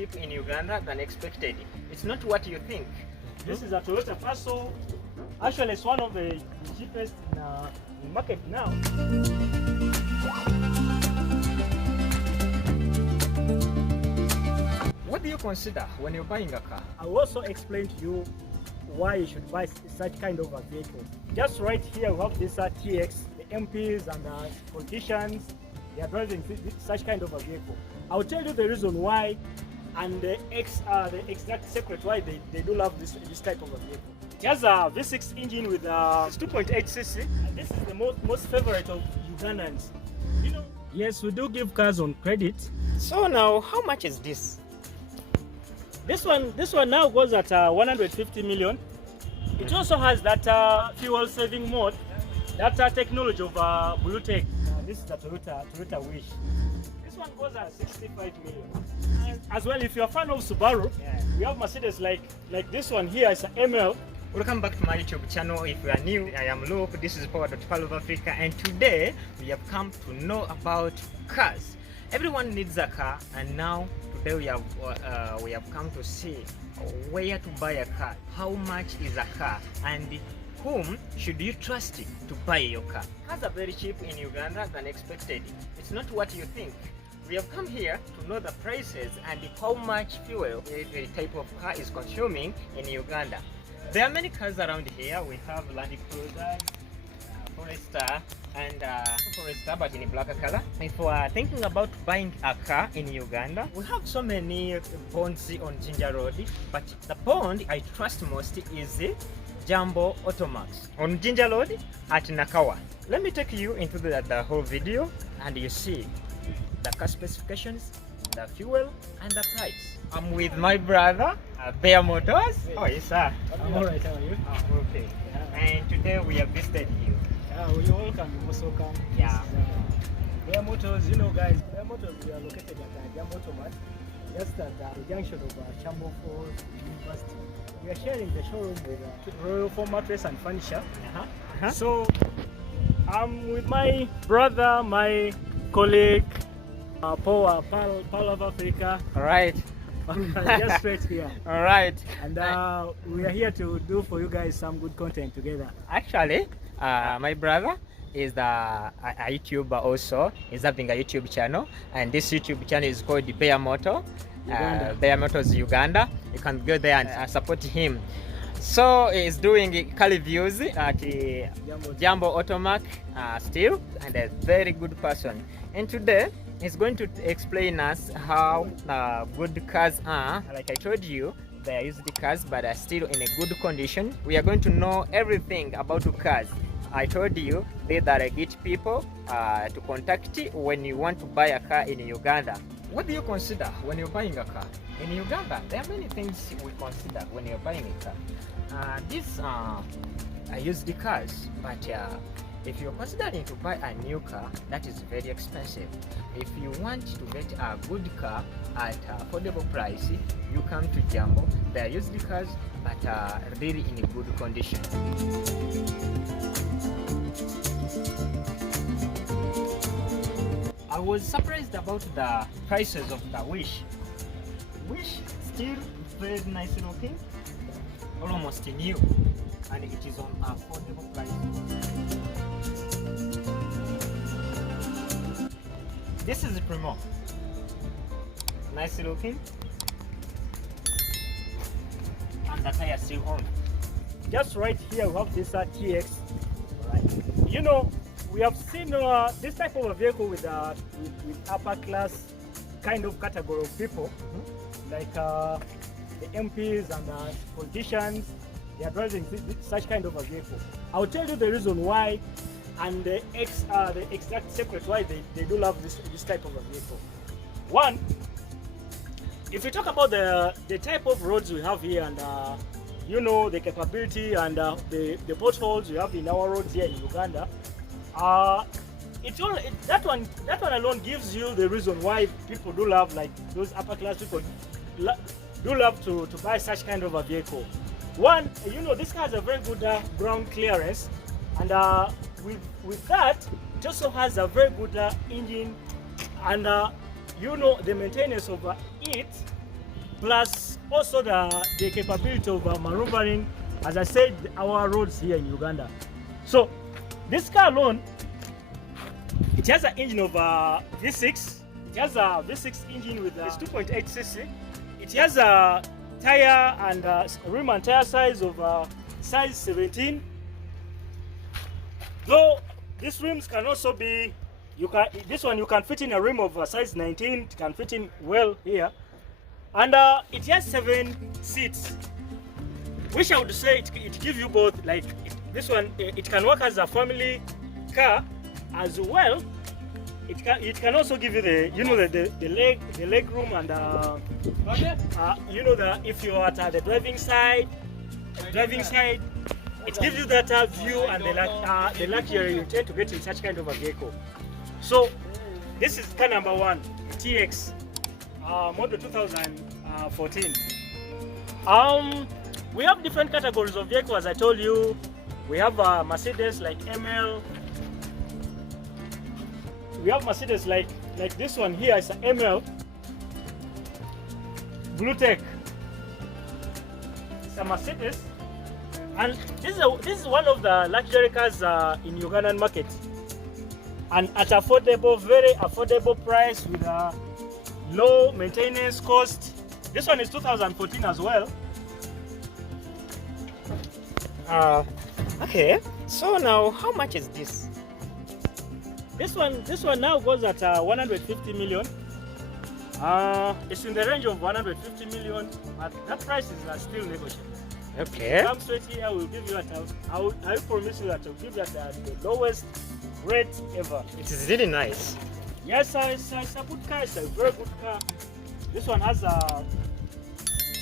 cheap in Uganda than expected. It's not what you think. This is a Toyota Passo. Actually, it's one of the cheapest in market now. What do you consider when you're buying a car? I will also explain to you why you should buy such kind of a vehicle. Just right here, we have this TX, the MPs and politicians, they are driving such kind of a vehicle. I'll tell you the reason why and the exact secret why they do love this type of a vehicle. It has a V6 engine with a 2.8cc, and this is the most favorite of Ugandans. You know, yes, we do give cars on credit. So now, how much is this? This one now goes at 150 million. It also has that fuel saving mode, that technology of Blue Tech. This is the Toyota Wish. This one goes at 65 million. And as well, if you're a fan of Subaru, we have Mercedes like this one here. It's an ML. Welcome back to my YouTube channel. If you are new, I am Luke. This is Power.Pal of Africa, and today we have come to know about cars. Everyone needs a car, and now today we have come to see where to buy a car, how much is a car, and whom should you trust to buy your car. Cars are very cheap in Uganda than expected. It's not what you think. We have come here to know the prices and how much fuel a type of car is consuming in Uganda. There are many cars around here. We have Land Cruiser, Forester, and Forester, but in a black color. If we are thinking about buying a car in Uganda, we have so many ponds on Ginger Road, but the pond I trust most is Jambo Automax on Ginger Road at Nakawa. Let me take you into the whole video, and you see the car specifications, the fuel, and the price. I'm with my brother, Bear Motors. Oh, yes, sir. I'm alright, how are you? Okay. And today we have visited you. You're welcome, you're most welcome. Yeah. Bear Motors, you know guys, Bear Motors, we are located at Jambo Automax, just at the junction of Chambo Falls University. We are sharing the showroom with Royal Form Mattress and Furniture. So, I'm with my brother, my colleague, Pal of Africa. All right. Just straight here. All right. And we are here to do for you guys some good content together. Actually, my brother is a YouTuber also. He's having a YouTube channel, and this YouTube channel is called Bear Motor. Bear Motors Uganda. You can go there and support him. So he's doing car reviews at Jambo Automax still, and a very good person. And today he's going to explain us how good cars are. Like I told you, they are used cars but are still in a good condition. We are going to know everything about cars. I told you these are good people to contact when you want to buy a car in Uganda. What do you consider when you're buying a car? In Uganda, there are many things we consider when you're buying a car. These are used cars, but if you're considering to buy a new car, that is very expensive. If you want to get a good car at affordable price, you come to Jambo. They are used cars, but are really in a good condition. I was surprised about the prices of the Wish. Wish still very nice looking, almost new, and it is on affordable price. This is Primo. Nice looking, and the tire still on. Just right here we have this TX. Right. You know, we have seen this type of a vehicle with upper class kind of category of people, like the MPs and politicians. They are driving such kind of a vehicle. I'll tell you the reason why and the exact secret why they do love this type of a vehicle. One, if you talk about the type of roads we have here and you know, the capability and the potholes we have in our roads here in Uganda, that one alone gives you the reason why people do love, like those upper class people do love to buy such kind of a vehicle. One, you know, this car has a very good ground clearance, and with that, it also has a very good engine, and you know, the maintenance of it plus also the capability of maneuvering, as I said, our roads here in Uganda. So this car alone, it has an engine of V6. It has a V6 engine with It's 2.8 cc. it has a tire and rim and tire size of size 17. Though these rims can also be, this one you can fit in a rim of size 19. It can fit in well here, and it has 7 seats, which I would say it gives you both. Like this one, it can work as a family car as well. It can also give you the the leg room, and if you're at the driving side, it gives you that view and the luxury you tend to get in such kind of a vehicle. So this is car number 1, TX, model 2014. We have different categories of vehicles, as I told you. We have Mercedes like ML. We have Mercedes like this one here is an ML Blue Tech. It's a Mercedes, and this is one of the luxury cars in Ugandan market, and at affordable, very affordable price with a low maintenance cost. This one is 2014 as well. Okay. So now, how much is this? This one now goes at 150 million. It's in the range of 150 million, but that price is still negotiable. Okay. Come straight here, I will give you I promise you that I'll give you at the lowest rate ever. It is really nice. Yes, it's a good car. It's a very good car. This one has a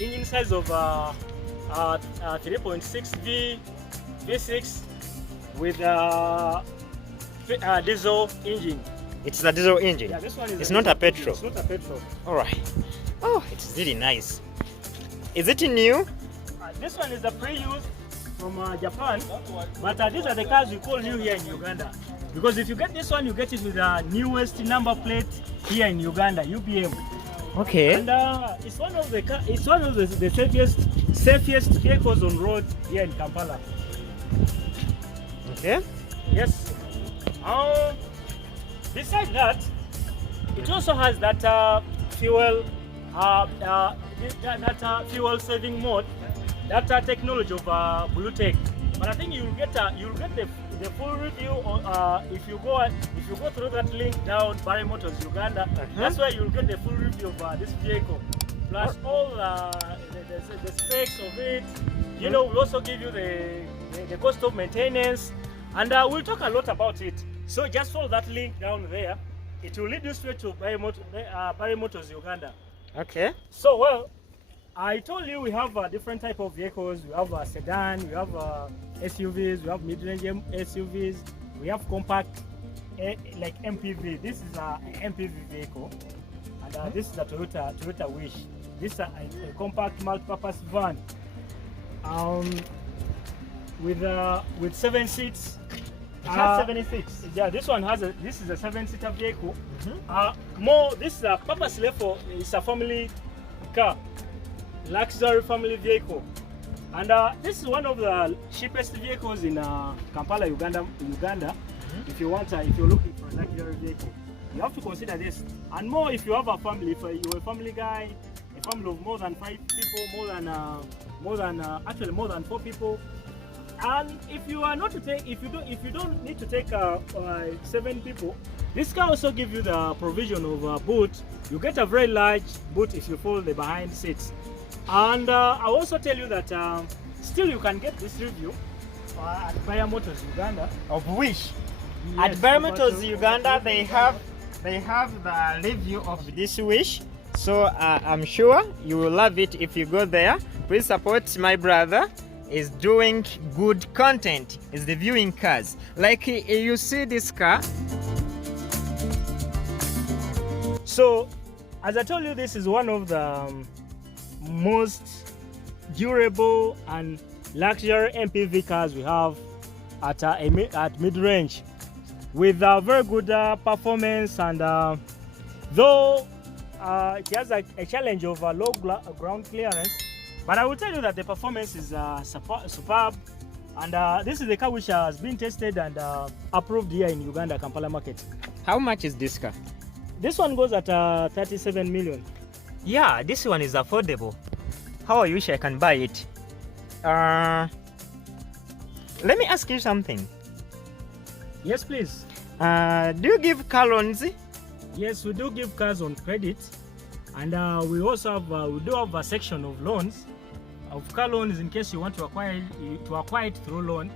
engine size of 3.6 V6 with diesel engine. It's a diesel engine. Yeah, this one is. It's not a petrol. It's not a petrol. All right. Oh, it's really nice. Is it new? This one is a pre-used from Japan, but these are the cars we call new here in Uganda. Because if you get this one, you get it with the newest number plate here in Uganda, UBM. Okay. And it's one of the safest vehicles on road here in Kampala. Okay. Yes. Besides that, it also has that fuel saving mode, that technology of Blue Tech. But I think you'll get the full review if you go through that link down Barry Motors Uganda. That's where you'll get the full review of this vehicle, plus all the specs of it. You know, we also give you the cost of maintenance, and we'll talk a lot about it. So just follow that link down there. It will lead you straight to Barry Motors Uganda. Okay. So, well, I told you we have different type of vehicles. We have a sedan, we have SUVs, we have mid-range SUVs, we have compact like MPV. This is a MPV vehicle, and this is a Toyota Wish. This is a compact multi-purpose van with 7 seats. It has 7 seats. Yeah, this one has this is a 7-seater vehicle. This is a purposely for, it's a family car, luxury family vehicle, and this is one of the cheapest vehicles in Kampala, Uganda. If you're looking for a luxury vehicle, you have to consider this, and more if you have a family. If you're a family guy, a family of more than 5 people, more than 4 people. And if you are not to take, if you don't need to take 7 people, this car also gives you the provision of a boot. You get a very large boot if you fold the behind seats. And I'll also tell you that still you can get this review at Barry Motors Uganda. Of Wish. Yes, At Barry Motors Uganda, they have the review of this Wish. So I'm sure you will love it if you go there. Please support my brother. Is doing good content, is reviewing cars. Like you see this car. So as I told you, this is one of the most durable and luxury MPV cars we have at mid-range, with very good performance, and though it has a challenge of low ground clearance, but I will tell you that the performance is superb. And this is the car which has been tested and approved here in Uganda, Kampala market. How much is this car? This one goes at 37 million. Yeah, this one is affordable. How I wish I can buy it. Let me ask you something. Yes, please. Do you give car loans? Yes, we do give cars on credit, and we also have we do have a section of loans, of car loans, in case you want to acquire it through loan.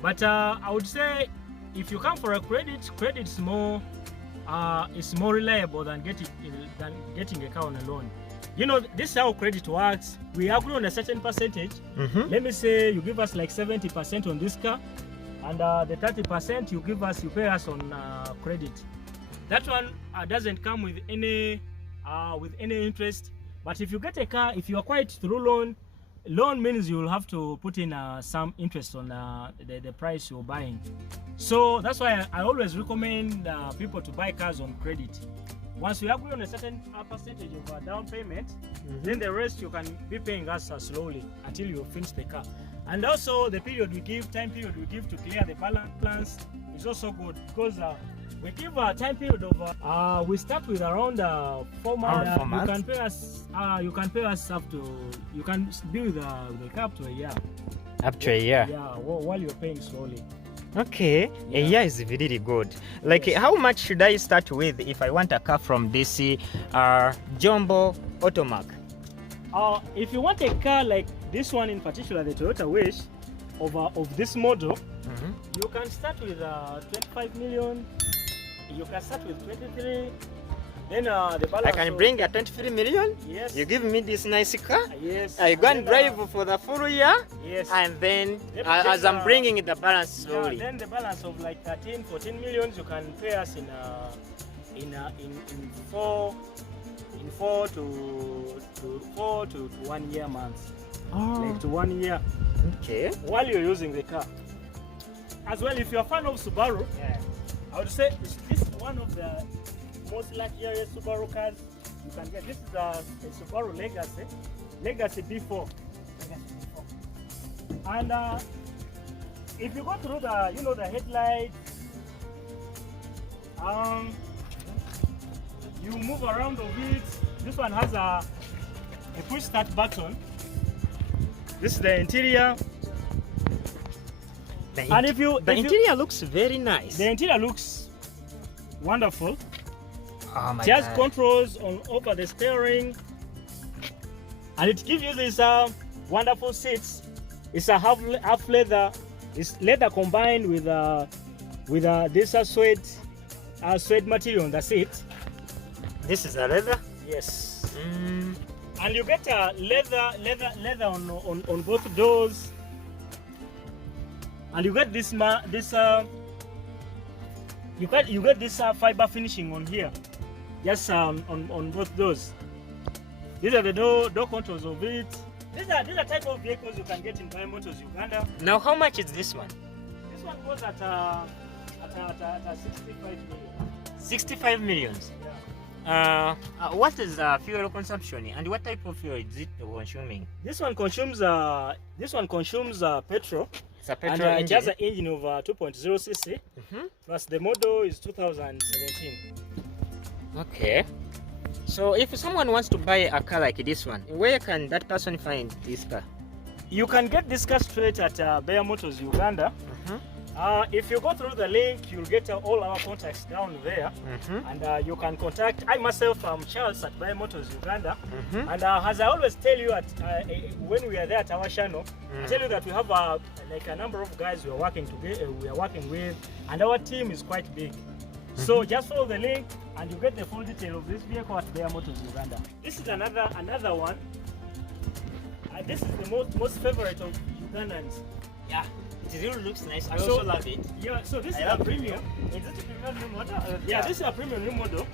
But I would say if you come for a credit is more reliable than getting a car on a loan. You know, this is how credit works. We agree on a certain percentage. Let me say you give us like 70% on this car, and the 30% you pay us on credit. That one doesn't come with any interest. But if you get a car, if you acquire it through loan means you will have to put in some interest on the price you're buying. So that's why I always recommend people to buy cars on credit. Once we agree on a certain percentage of down payment, then the rest you can be paying us slowly until you finish the car. And also the time period we give to clear the balance is also good, because we give a time period of we start with around 4 months. You can pay us up to, you can be with the car up to a year. Up to a year? Yeah, while you're paying slowly. Okay, yeah. A year is really good. Like, yes. How much should I start with if I want a car from DC Jumbo Automark? If you want a car like this one in particular, the Toyota Wish of this model, you can start with 25 million. You can start with 23. Then the balance. I can bring a 23 million. Yes. You give me this nice car. Yes. I go and drive for the full year. Yes. And then as I'm bringing the balance slowly. Yeah, then the balance of like 13, 14 millions you can pay us in 4 to 1 year months. Oh. Like to 1 year. Okay. While you're using the car. As well, if you're a fan of Subaru, yeah, I would say this is one of the most luxurious Subaru cars you can get. This is a Subaru Legacy B4. And if you go through the headlights, you move around of it. This one has a push start button. This is the interior. The interior looks very nice. The interior looks wonderful. Oh my Just God. controls over the steering, and it gives you these wonderful seats. It's a half leather. It's leather combined with this suede material on the seat. This is a leather. Yes. And you get a leather on both doors. And you get this fiber finishing on here, just on both doors. These are the door controls of it. These are type of vehicles you can get in Buy Motors Uganda. Now, how much is this one? This one goes at 65 million. 65 millions. Yeah. What is fuel consumption, and what type of fuel is it consuming? This one consumes petrol. It's a petrol and engine. it has an engine of 2.0 cc. Plus the model is 2017. Okay. So if someone wants to buy a car like this one, where can that person find this car? You can get this car straight at Buy Motors Uganda. If you go through the link, you'll get all our contacts down there. And you can contact, I myself am Charles at Buy Motors Uganda. And as I always tell you when we are there at our channel, I tell you that we have like a number of guys we are working with, and our team is quite big. So just follow the link and you get the full detail of this vehicle at Buy Motors Uganda. This is another one. This is the most favorite of Ugandans. Yeah. It really looks nice. I also love it. Yeah, so this is a premium. Is it a premium new model? Yeah, this is a premium new model.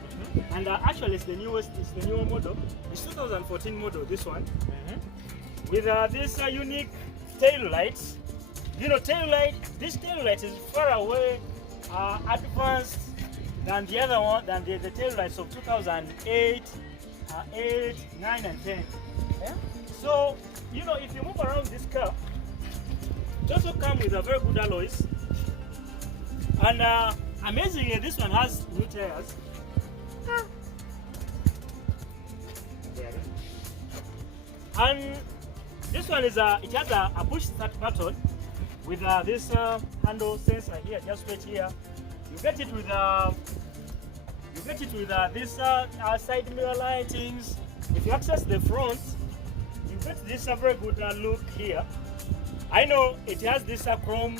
And actually it's the newer model. It's 2014 model, this one. With this unique tail lights. You know, this tail light is far away advanced than the other one, than the tail lights of 2008 8, 9, and 10. Yeah? So, you know, if you move around this car, it also comes with a very good alloys. And amazingly, this one has new tires. And this one is it has a push start button with this handle sensor here, just right here. You get it with this side mirror lightings. If you access the front, you get this very good look here. I know it has this chrome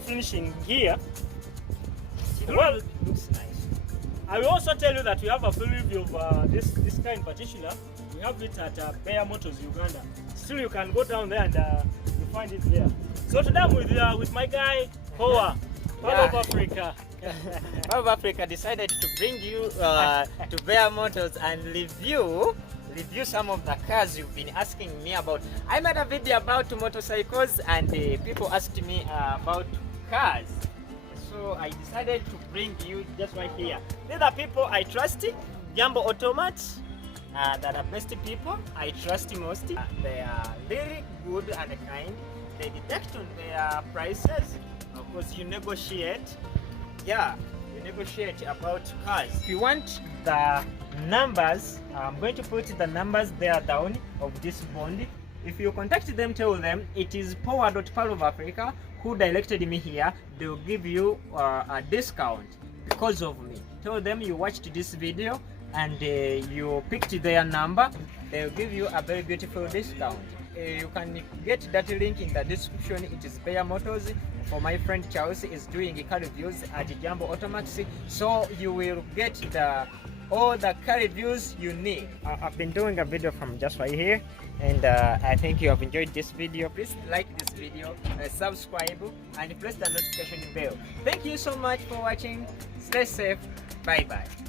finishing here. Well, looks nice. I will also tell you that we have a full review of this car in particular. We have it at Bear Motors, Uganda. Still, you can go down there and you find it there. So today I'm with my guy, Hoa, Pearl of Africa. Pearl of Africa decided to bring you to Bear Motors and review some of the cars you've been asking me about. I made a video about motorcycles and people asked me about cars. So I decided to bring you just right here. These are people I trust. Jambo Automat. That are best people I trust most. They are very good and kind. They detect on their prices. Of course, you negotiate. Yeah, you negotiate about cars. If you want the numbers, I'm going to put the numbers there down of this bond. If you contact them, tell them it is Power.Pearl of Africa who directed me here. They'll give you a discount because of me. Tell them you watched this video and you picked their number. They'll give you a very beautiful discount. You can get that link in the description. It is Bear Motors. For my friend Charles is doing car reviews at Jambo Automax, so you will get all the car reviews you need. I've been doing a video from just right here, and I think you have enjoyed this video. Please like this video, subscribe, and press the notification bell. Thank you so much for watching. Stay safe. Bye bye.